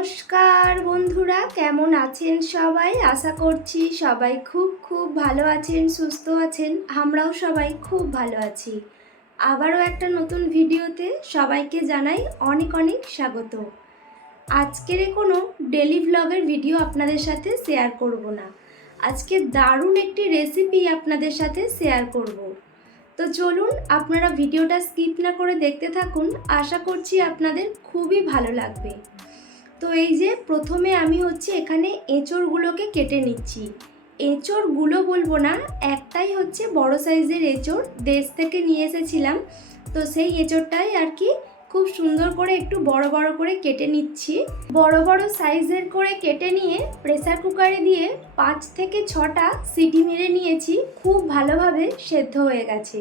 নমস্কার বন্ধুরা, কেমন আছেন সবাই? আশা করছি সবাই খুব খুব ভালো আছেন, সুস্থ আছেন। আমরাও সবাই খুব ভালো আছি। আবারও একটা নতুন ভিডিওতে সবাইকে জানাই অনেক অনেক স্বাগত। আজকের কোনো ডেলি ভ্লগের ভিডিও আপনাদের সাথে শেয়ার করব না। আজকে দারুণ একটি রেসিপি আপনাদের সাথে শেয়ার করব। তো চলুন, আপনারা ভিডিওটা স্কিপ না করে দেখতে থাকুন। আশা করছি আপনাদের খুবই ভালো লাগবে। তো এই যে প্রথমে আমি হচ্ছে এখানে এঁচড়গুলোকে কেটে নিচ্ছি। এঁচড়গুলো বলব না, একটাই হচ্ছে বড় সাইজের এঁচড়, দেশ থেকে নিয়ে এসেছিলাম। তো সেই এঁচড়টাই আর কি খুব সুন্দর করে একটু বড় বড় করে কেটে নিচ্ছি। বড় বড় সাইজের করে কেটে নিয়ে প্রেসার কুকারে দিয়ে পাঁচ থেকে ছটা সিটি মেরে নিয়েছি, খুব ভালোভাবে সেদ্ধ হয়ে গেছে।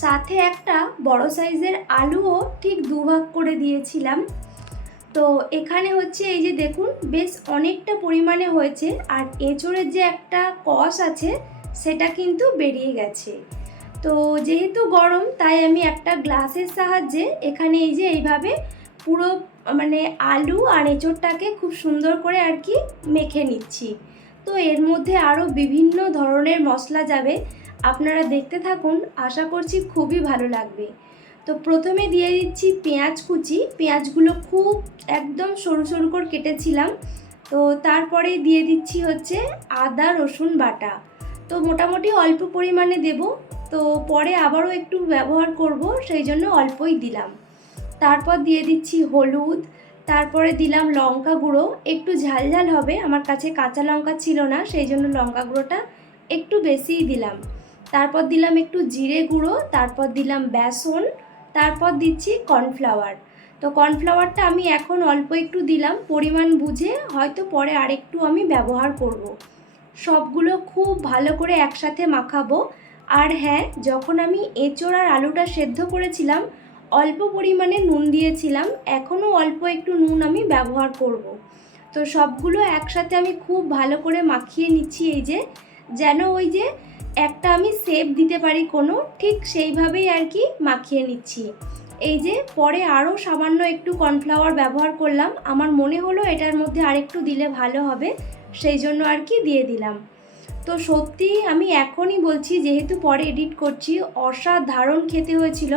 সাথে একটা বড় সাইজের আলুও ঠিক দুভাগ করে দিয়েছিলাম। তো এখানে হচ্ছে এই যে দেখুন, বেশ অনেকটা পরিমাণে হয়েছে আর এঁচড়ের যে একটা কষ আছে, সেটা কিন্তু বেরিয়ে গেছে। তো যেহেতু গরম, তাই আমি একটা গ্লাসের সাহায্যে এখানে এই যে এইভাবে পুরো মানে আলু আর এঁচড়টাকে খুব সুন্দর করে আর কি মেখে নিচ্ছি। তো এর মধ্যে আরও বিভিন্ন ধরনের মশলা যাবে, আপনারা দেখতে থাকুন, আশা করছি খুবই ভালো লাগবে। তো প্রথমে দিয়ে দিচ্ছি পেঁয়াজ কুচি। পেঁয়াজগুলো খুব একদম সরু সরু করে কেটেছিলাম। তো তারপরে দিয়ে দিচ্ছি হচ্ছে আদা, রসুন বাটা। তো মোটামুটি অল্প পরিমাণে দেব। তো পরে আবারও একটু ব্যবহার করব, সেই জন্য অল্পই দিলাম। তারপর দিয়ে দিচ্ছি হলুদ। তারপরে দিলাম লঙ্কা গুঁড়ো। একটু ঝাল ঝাল হবে, আমার কাছে কাঁচা লঙ্কা ছিল না, সেই জন্য লঙ্কা গুঁড়োটা একটু বেশিই দিলাম। তারপর দিলাম একটু জিরে গুঁড়ো। তারপর দিলাম বেসন। তারপর দিচ্ছি কর্নফ্লাওয়ার তো কর্নফ্লাওয়ারটা আমি এখন অল্প একটু দিলাম, পরিমাণ বুঝে হয়তো পরে আরেকটু আমি ব্যবহার করব। সবগুলো খুব ভালো করে একসাথে মাখাবো আর হ্যাঁ যখন আমি এঁচড় আর আলুটা সেদ্ধ করেছিলাম, অল্প পরিমাণে নুন দিয়েছিলাম, এখনও অল্প একটু নুন আমি ব্যবহার করব। তো সবগুলো একসাথে আমি খুব ভালো করে মাখিয়ে নিচ্ছি এই যে, যেন ওই যে একটা আমি সেপ দিতে পারি কোনো, ঠিক সেইভাবেই আর কি মাখিয়ে নিচ্ছি। এই যে পরে আরও সামান্য একটু কর্নফ্লাওয়ার ব্যবহার করলাম, আমার মনে হলো এটার মধ্যে আরেকটু দিলে ভালো হবে, সেই জন্য আর কি দিয়ে দিলাম। তো সত্যি আমি এখনই বলছি, যেহেতু পরে এডিট করছি, অসাধারণ খেতে হয়েছিল।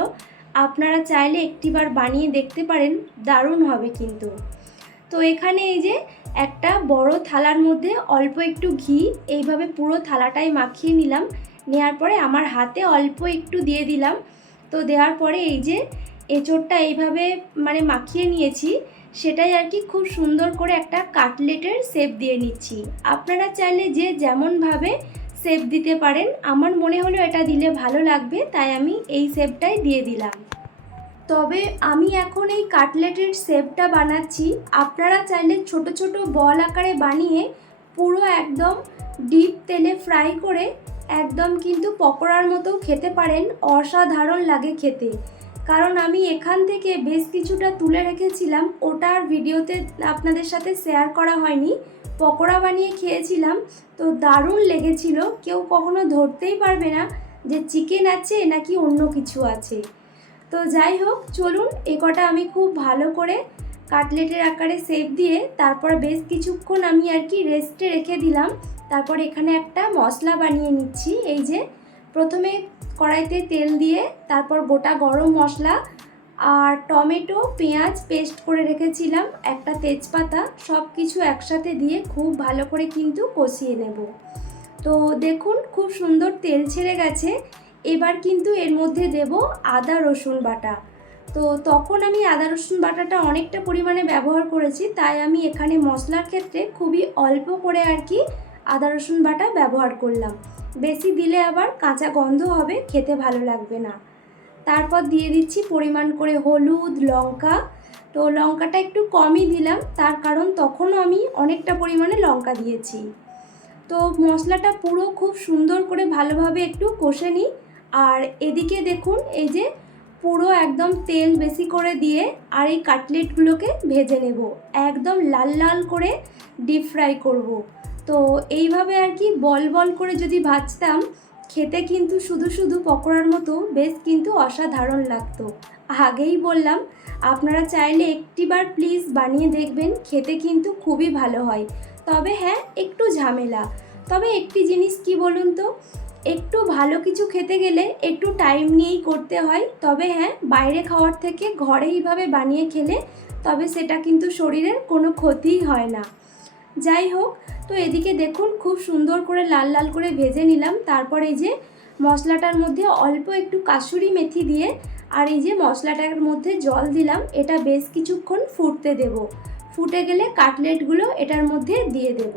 আপনারা চাইলে একটিবার বানিয়ে দেখতে পারেন, দারুণ হবে কিন্তু। তো এখানে এই যে একটা বড় থালার মধ্যে অল্প একটু ঘি, এইভাবে পুরো থালাটাই মাখিয়ে নিলাম। নেওয়ার পরে আমার হাতে অল্প একটু দিয়ে দিলাম। তো দেওয়ার পরে এই যে এঁচোড়টা এইভাবে মানে মাখিয়ে নিয়েছি, সেটাই আর কি খুব সুন্দর করে একটা কাটলেটের শেপ দিয়ে নিচ্ছি। আপনারা চাইলে যে যেমনভাবে শেপ দিতে পারেন, আমার মনে হলো এটা দিলে ভালো লাগবে, তাই আমি এই শেপটাই দিয়ে দিলাম। তবে আমি এখন এই কাটলেটের শেপটা বানাচ্ছি। আপনারা চাইলে ছোট ছোট বল আকারে বানিয়ে পুরো একদম ডিপ তেলে ফ্রাই করে একদম কিন্তু পকোড়ার মতো খেতে পারেন। অসাধারণ লাগে খেতে। কারণ আমি এখান থেকে বেশ কিছুটা তুলে রেখেছিলাম। ওটার ভিডিওতে আপনাদের সাথে শেয়ার করা হয়নি। পকোড়া বানিয়ে খেয়েছিলাম। তো দারুণ লেগেছিল। কেউ কখনো ধরতেই পারবে না যে চিকেন আছে নাকি অন্য কিছু আছে। তো যাই হোক, চলুন এ কটা আমি খুব ভালো করে কাটলেটের আকারে সেপ দিয়ে তারপর বেশ কিছুক্ষণ আমি আর কি রেস্টে রেখে দিলাম। তারপর এখানে একটা মশলা বানিয়ে নিচ্ছি। এই যে প্রথমে কড়াইতে তেল দিয়ে তারপর গোটা গরম মশলা আর টমেটো, পেঁয়াজ পেস্ট করে রেখেছিলাম, একটা তেজপাতা সব কিছু একসাথে দিয়ে খুব ভালো করে কিন্তু কষিয়ে নেব। তো দেখুন, খুব সুন্দর তেল ছেড়ে গেছে। এবার কিন্তু এর মধ্যে দেব আদা, রসুন বাটা। তো তখন আমি আদা, রসুন বাটাটা অনেকটা পরিমাণে ব্যবহার করেছি, তাই আমি এখানে মশলার ক্ষেত্রে খুবই অল্প করে আর কি আদা, রসুন বাটা ব্যবহার করলাম। বেশি দিলে আবার কাঁচা গন্ধ হবে, খেতে ভালো লাগবে না। তারপর দিয়ে দিচ্ছি পরিমাণ করে হলুদ, লঙ্কা। তো লঙ্কাটা একটু কমই দিলাম, তার কারণ তখনও আমি অনেকটা পরিমাণে লঙ্কা দিয়েছি। তো মশলাটা পুরো খুব সুন্দর করে ভালোভাবে একটু কষে নিই আর এদিকে দেখুন, এই যে পুরো একদম তেল বেশি করে দিয়ে আর এই কাটলেটগুলোকে ভেজে নেব। একদম লাল লাল করে ডিপ ফ্রাই করব। তো এইভাবে আর কি বল বল করে যদি ভাজতাম, খেতে কিন্তু শুধু শুধু পকোড়ার মতো, বেশ কিন্তু অসাধারণ লাগতো। আগেই বললাম, আপনারা চাইলে একটিবার প্লিজ বানিয়ে দেখবেন, খেতে কিন্তু খুবই ভালো হয়। তবে হ্যাঁ একটু ঝামেলা। তবে একটি জিনিস কি বলুন তো একটু ভালো কিছু খেতে গেলে একটু টাইম নিয়েই করতে হয়। তবে হ্যাঁ বাইরে খাওয়ার থেকে ঘরে এইভাবে বানিয়ে খেলে তবে সেটা কিন্তু শরীরের কোনো ক্ষতিই হয় না। যাই হোক, তো এদিকে দেখুন খুব সুন্দর করে লাল লাল করে ভেজে নিলাম। তারপর এই যে মশলাটার মধ্যে অল্প একটু কাসুরি মেথি দিয়ে আর এই যে মশলাটার মধ্যে জল দিলাম, এটা বেশ কিছুক্ষণ ফুটতে দেব। ফুটে গেলে কাটলেটগুলো এটার মধ্যে দিয়ে দেব।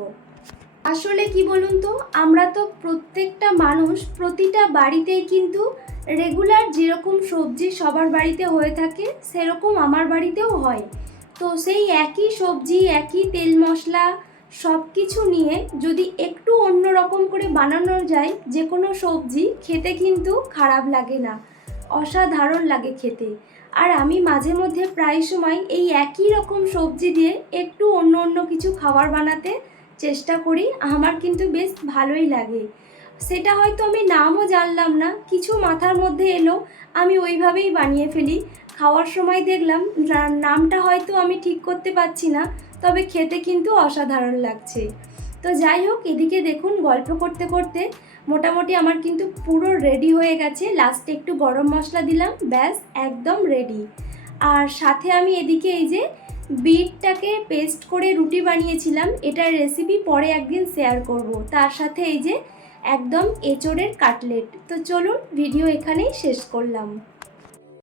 আসলে কি বলুন তো, আমরা তো প্রত্যেকটা মানুষ প্রতিটা বাড়িতেই কিন্তু রেগুলার যেরকম সবজি সবার বাড়িতে হয়ে থাকে, সেরকম আমার বাড়িতেও হয়। তো সেই একই সবজি, একই তেল মশলা সব কিছু নিয়ে যদি একটু অন্য রকম করে বানানো যায় যে কোনো সবজি, খেতে কিন্তু খারাপ লাগে না, অসাধারণ লাগে খেতে। আর আমি মাঝে মধ্যে প্রায় সময় এই একই রকম সবজি দিয়ে একটু অন্য অন্য কিছু খাবার বানাতে চেষ্টা করি, আমার কিন্তু বেশ ভালোই লাগে। সেটা হয়তো আমি নামও জানলাম না, কিছু মাথার মধ্যে এলো, আমি ওইভাবেই বানিয়ে ফেলি। খাওয়ার সময় দেখলাম নামটা হয়তো আমি ঠিক করতে পারছি না, তবে খেতে কিন্তু অসাধারণ লাগছে। তো যাই হোক, এদিকে দেখুন, গল্প করতে করতে মোটামুটি আমার কিন্তু পুরো রেডি হয়ে গেছে। লাস্টে একটু গরম মশলা দিলাম, ব্যাস, একদম রেডি আর সাথে আমি এদিকে এই যে বিটটাকে পেস্ট করে রুটি বানিয়েছিলাম। এটার রেসিপি পরে একদিন শেয়ার করব। তার সাথে এই যে একদম এঁচোড়ের কাটলেট। তো চলুন ভিডিও এখানেই শেষ করলাম।